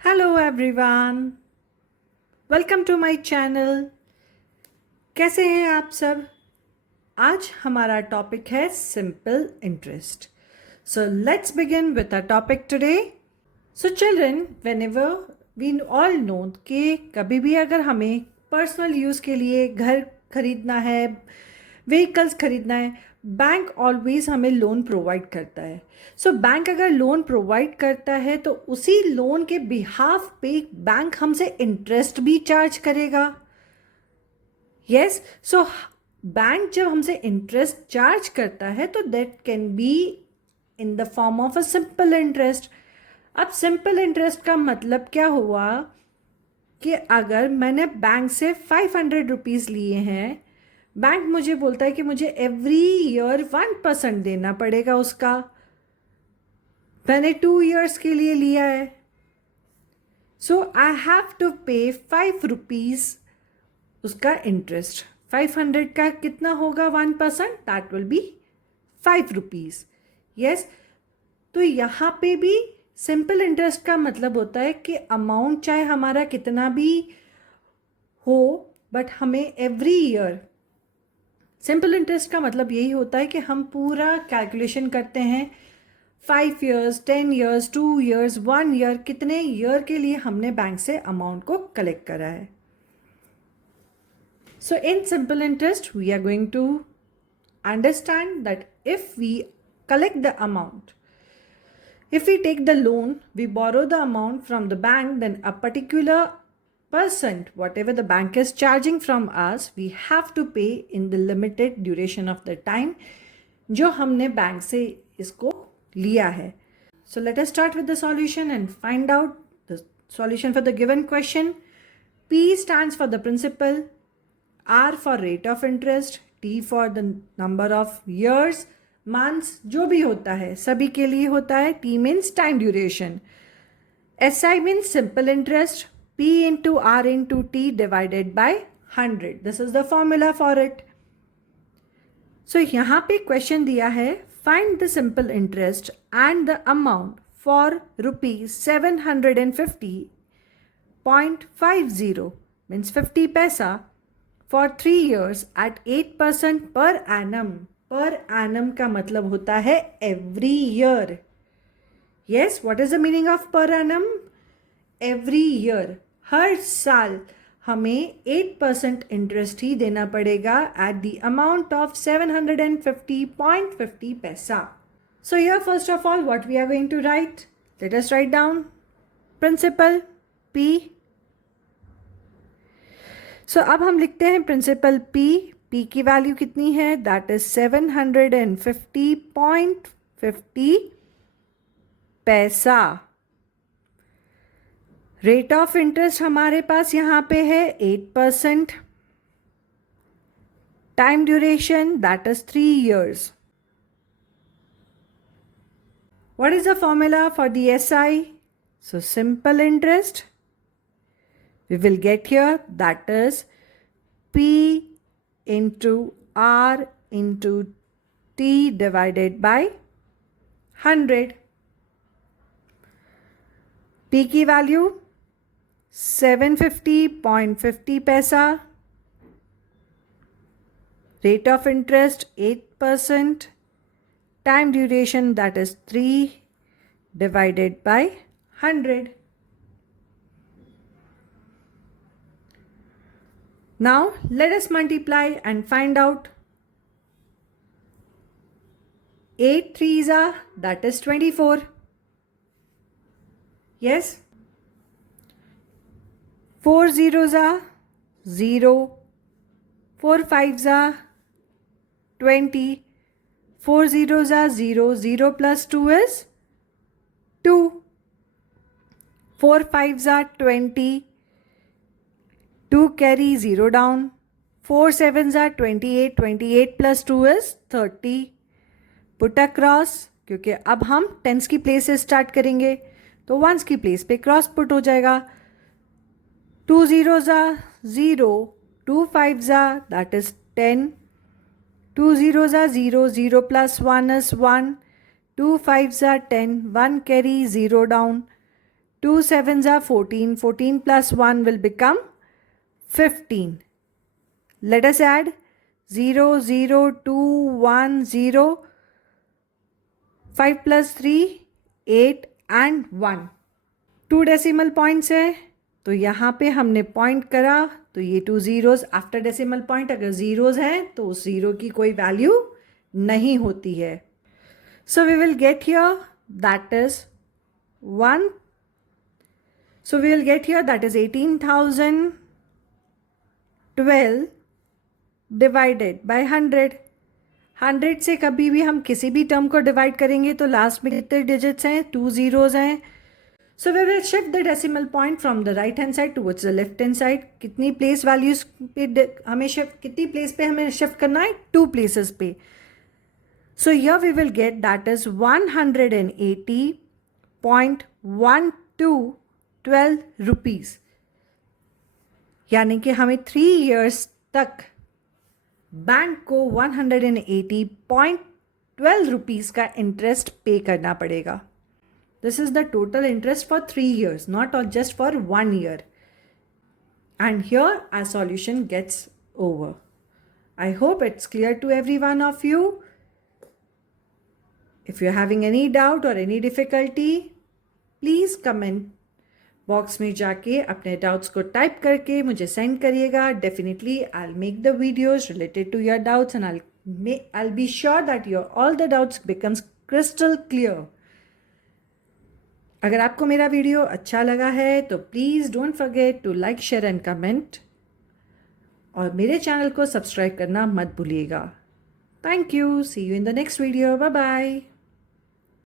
Hello everyone, welcome to my channel. कैसे हैं आप सब? आज हमारा टॉपिक है simple interest. So let's begin with a topic today. So children, whenever we all know कि कभी भी अगर हमें पर्सनल यूज़ के लिए घर खरीदना है, व्हीकल्स खरीदना है, बैंक ऑलवेज हमें लोन प्रोवाइड करता है। सो बैंक अगर लोन प्रोवाइड करता है तो उसी लोन के बिहाफ पे बैंक हमसे इंटरेस्ट भी चार्ज करेगा। यस, सो बैंक जब हमसे इंटरेस्ट चार्ज करता है तो that can be in the form of a simple interest. अब सिंपल इंटरेस्ट का मतलब क्या हुआ कि अगर मैंने बैंक से 500 रुपीज़ लिए हैं, बैंक मुझे बोलता है कि मुझे एवरी ईयर 1% देना पड़ेगा उसका। मैंने 2 इयर्स के लिए लिया है, सो आई हैव टू पे 5 रुपीज़ उसका इंटरेस्ट। 500 का कितना होगा 1%? That will be 5 rupees. Yes, तो यहाँ पे भी सिंपल इंटरेस्ट का मतलब होता है कि अमाउंट चाहे हमारा कितना भी हो, बट हमें एवरी ईयर, सिंपल इंटरेस्ट का मतलब यही होता है कि हम पूरा कैलकुलेशन करते हैं 5 इयर्स, 10 इयर्स, 2 इयर्स, 1 ईयर, कितने ईयर के लिए हमने बैंक से अमाउंट को कलेक्ट करा है। So in simple interest we are going to understand that if we collect the amount, if we take the loan, we borrow the amount from the bank, then a particular percent, whatever the bank is charging from us, we have to pay in the limited duration of the time जो हमने bank से इसको लिया है। So let us start with the solution and find out the solution for the given question. P stands for the principal, R for rate of interest, T for the number of years, months, जो भी होता है सभी के लिए होता है। T means time duration, S I means simple interest, P into R into T divided by 100। This is the formula for it. So यहाँ पे क्वेश्चन दिया है, find the simple interest and the amount for ₹750.50 means 50 पैसा for 3 years at 8% per annum. Per annum का मतलब होता है every year. Yes, what is the meaning of per annum? Every year, हर साल हमें 8% इंटरेस्ट ही देना पड़ेगा एट द अमाउंट ऑफ 750.50 पैसा। So here first of all what we are going to write, let us write down principal P. So अब हम लिखते हैं प्रिंसिपल पी। पी की वैल्यू कितनी है? दैट इज 750.50 पैसा। रेट ऑफ इंटरेस्ट हमारे पास यहाँ पे है 8%। Time duration that is 3 years। What is the formula for the S I? So simple interest we will get here, that is P into R into T divided by 100. P की value 750.50 पैसा, rate of interest 8%, time duration that is 3 divided by 100. Now let us multiply and find out. 8 3s are, that is 24. Yes. 4 zeros are 0. 4 5s are 20. 4 zeros are 0. 0 plus 2 is 2. 4 5s are 20. 2 carry 0 down. 4 7s are 28. 28 plus 2 is 30. Put across, क्योंकि अब हम tense की place से start करेंगे तो once की place पे cross put हो जाएगा। 2 zeros are 0. 2 5s are, that is 10. 2 zeros are 0. 0 plus 1 is 1. 2 5s are 10. 1 carry 0 down. 2 sevens are 14. 14 plus 1 will become 15. Let us add 0, 0, 2, 1, 0. 5 plus 3, 8 and 1. 2 decimal points है, तो यहाँ पे हमने पॉइंट करा, तो ये 2 ज़ीरोज़ आफ्टर डेसिमल पॉइंट अगर zeros हैं तो उस ज़ीरो की कोई वैल्यू नहीं होती है. So we will get here that is 1. So we will get here that is 18,012 divided by 100. 100 से कभी भी हम किसी भी टर्म को डिवाइड करेंगे तो लास्ट में कितने डिजिट्स हैं? 2 ज़ीरोज़ हैं. So we will shift the decimal point from the right hand side towards the left hand side. कितनी प्लेस वैल्यूज पे हमें शिफ्ट, कितनी प्लेस पे हमें शिफ्ट करना है? 2 प्लेसेस पे. So here we will get that is 180.1212 rupees. यानी कि हमें 3 years तक बैंक को 180.12 रुपीज का इंटरेस्ट पे करना पड़ेगा. This is the total interest for 3 years, not just for 1 year. And here our solution gets over. I hope it's clear to every one of you. If you're having any doubt or any difficulty, please comment box में जाके अपने doubts को type करके मुझे send करिएगा. Definitely I'll make the videos related to your doubts and I'll be sure that your all the doubts becomes crystal clear. अगर आपको मेरा वीडियो अच्छा लगा है तो please don't forget to like, share and comment, और मेरे चैनल को सब्सक्राइब करना मत भूलिएगा. Thank you. See you in the next video. Bye bye.